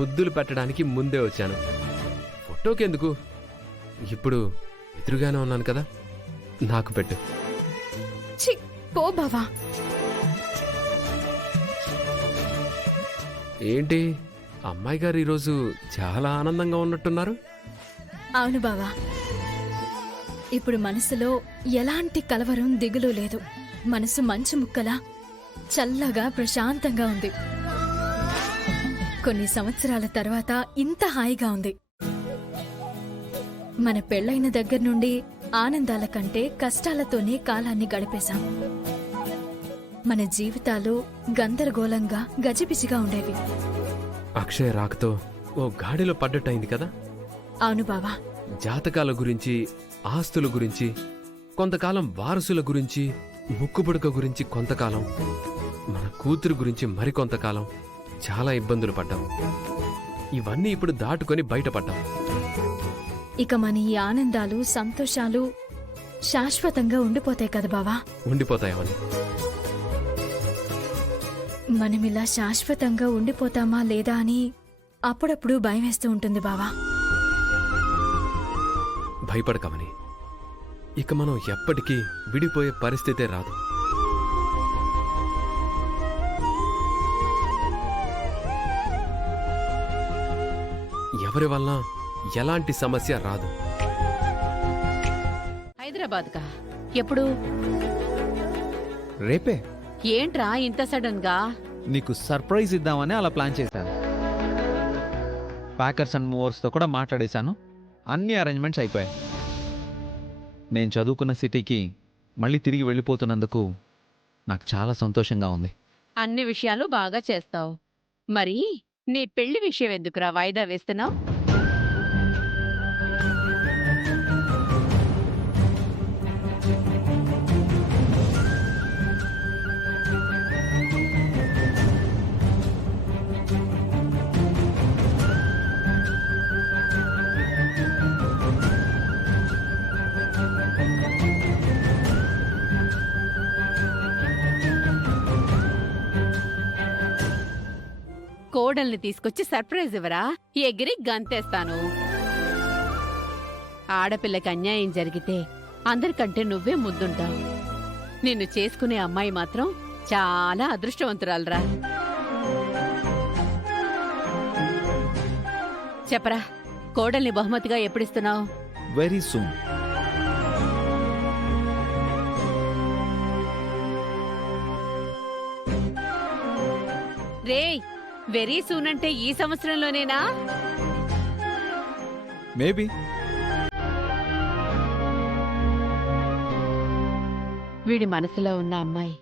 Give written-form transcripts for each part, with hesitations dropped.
ముద్దులు పెట్టడానికి ముందే వచ్చాను. ఫోటోకెందుకు, ఇప్పుడు ఎదురుగానే ఉన్నాను కదా, నాకు పెట్టు. ఛీ, పో బావా. ఏంటి అమ్మాయి గారు ఈరోజు చాలా ఆనందంగా ఉన్నట్టున్నారు? అవును బావా, ఇప్పుడు మనసులో ఎలాంటి కలవరం దిగులు లేదు. మనసు మంచు ముక్కలా చల్లగా ప్రశాంతంగా ఉంది. కొన్ని సంవత్సరాల తర్వాత ఇంత హాయిగా ఉంది. మన పెళ్లైన దగ్గర నుండి ఆనందాల కంటే కష్టాలతోనే కాలాన్ని గడిపేశాం. మన జీవితాలు గందరగోళంగా గజిబిజిగా ఉండేవి. అక్షయ్ రాకతో ఓ గాడిలో పడ్డట్టయింది కదా. అవును బావా. జాతకాల గురించి, ఆస్తుల గురించి కొంతకాలం, వారసుల గురించి, ముక్కుపుడక గురించి కొంతకాలం, మన కూతురు గురించి మరికొంతకాలం చాలా ఇబ్బందులు పడ్డాం. ఇవన్నీ ఇప్పుడు దాటుకొని బయటపడ్డాం. ఇక మన ఈ ఆనందాలు, సంతోషాలు శాశ్వతంగా ఉండిపోతాయి కదా బావా. ఉండిపోతాయని మనమిలా శాశ్వతంగా ఉండిపోతామా లేదా అని అప్పుడప్పుడు భయం వేస్తూ ఉంటుంది బావా. భయపడకమని, ఇక మనం ఎప్పటికీ విడిపోయే పరిస్థితే రాదు. ఎవరి వల్ల ఎలాంటి సమస్య రాదు. హైదరాబాద్కా ఎప్పుడు? రేపే. ఏంట్రా ఇంత సడన్ గా? నీకు సర్ప్రైజ్ ఇద్దామని అలా ప్లాన్ చేశాను. ప్యాకర్స్ అండ్ మూవర్స్తో కూడా మాట్లాడేశాను. అన్ని అరేంజ్మెంట్స్ అయిపోయాయి. నేను చదువుకున్న సిటీకి మళ్ళీ తిరిగి వెళ్ళిపోతున్నందుకు నాకు చాలా సంతోషంగా ఉంది. అన్ని విషయాలు బాగా చేస్తావు. మరి నీ పెళ్లి విషయం ఎందుకురా వాయిదా వేస్తున్నావు? కోడల్ని తీసుకొచ్చి సర్ప్రైజ్ ఇవ్వరా? ఎగిరి గంతేస్తాను. ఆడపిల్లకి అన్యాయం జరిగితే అందరికంటే నువ్వే ముద్దుంటావు. నిన్ను చేసుకునే అమ్మాయి మాత్రం చాలా అదృష్టవంతురాలరా. చెప్పరా, కోడల్ని బహుమతిగా ఎప్పుడిస్తున్నావు? Very soon. రేయ్, వెరీ సూన్ అంటే ఈ సంవత్సరంలోనేనా? మేబీ. వీడి మనసులో ఉన్న అమ్మాయి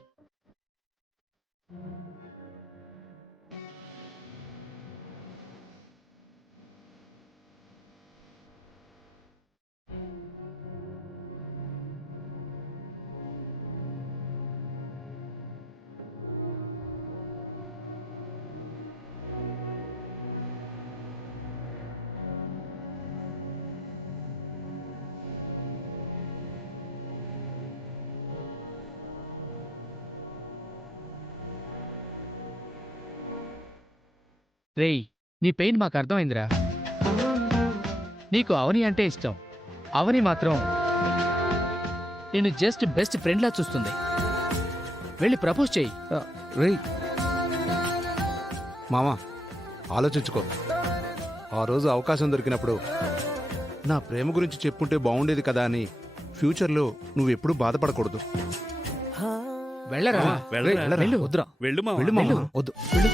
రేయ్, నీ పెయిన్ మాకు అర్థమైందిరా. నీకు అవని అంటే ఇష్టం. అవని మాత్రం నేను జస్ట్ బెస్ట్ ఫ్రెండ్లా చూస్తుంది. వెళ్ళి ప్రపోజ్ చేయి. రేయ్ మామా, ఆలోచించుకో. ఆ రోజు అవకాశం దొరికినప్పుడు నా ప్రేమ గురించి చెప్పుంటే బాగుండేది కదా అని ఫ్యూచర్లో నువ్వెప్పుడూ బాధపడకూడదు. వెళ్ళరా. వెళ్ళు. వద్దురా. వెళ్ళు మామా. వద్దు, వెళ్ళు.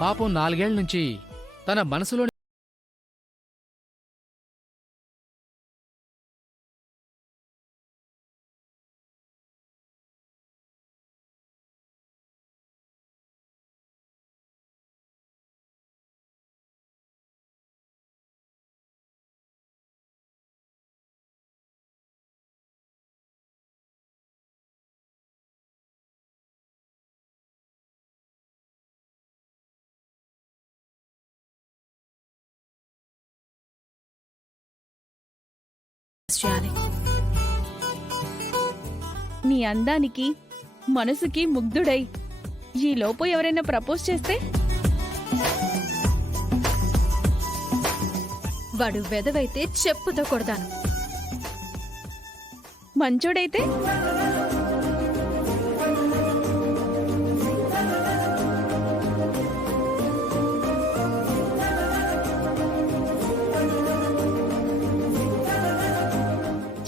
పాపం 4 ఏళ్ల నుంచి తన మనసులో చేయాలి. నీ అందానికి మనసుకి ముగ్ధుడై ఈ లోపు ఎవరైనా ప్రపోజ్ చేస్తే వాడు వెదవైతే చెప్పుతో కొడతాను. మంచోడైతే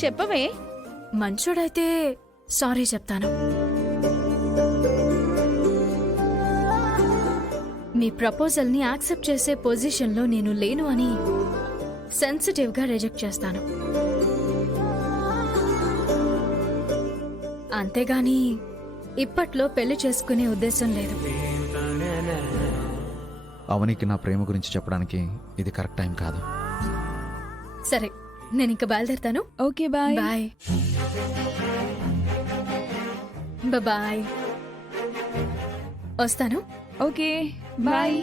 చెప్పవే. మంచోడైతే సారీ చెప్తాను. మీ ప్రపోజల్ని యాక్సెప్ట్ చేసే పొజిషన్లో నేను లేను అని సెన్సిటివ్గా రిజెక్ట్ చేస్తాను. అంతేగాని ఇప్పట్లో పెళ్లి చేసుకునే ఉద్దేశం లేదు. అవనికి నా ప్రేమ గురించి చెప్పడానికి ఇది కరెక్ట్ టైం కాదు. సరే, నేను ఇంక బయలుదేరుతాను. Okay bye. Bye bye. వస్తాను. Okay bye.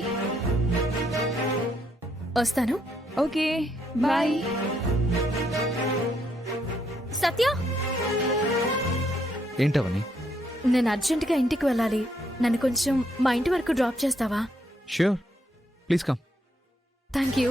వస్తాను. Okay bye. సత్య, ఏంటవని? నేను అర్జెంటుగా ఇంటికి వెళ్ళాలి. నన్ను కొంచెం మా ఇంటి వరకు డ్రాప్ చేస్తావా? Sure, please come. Thank you.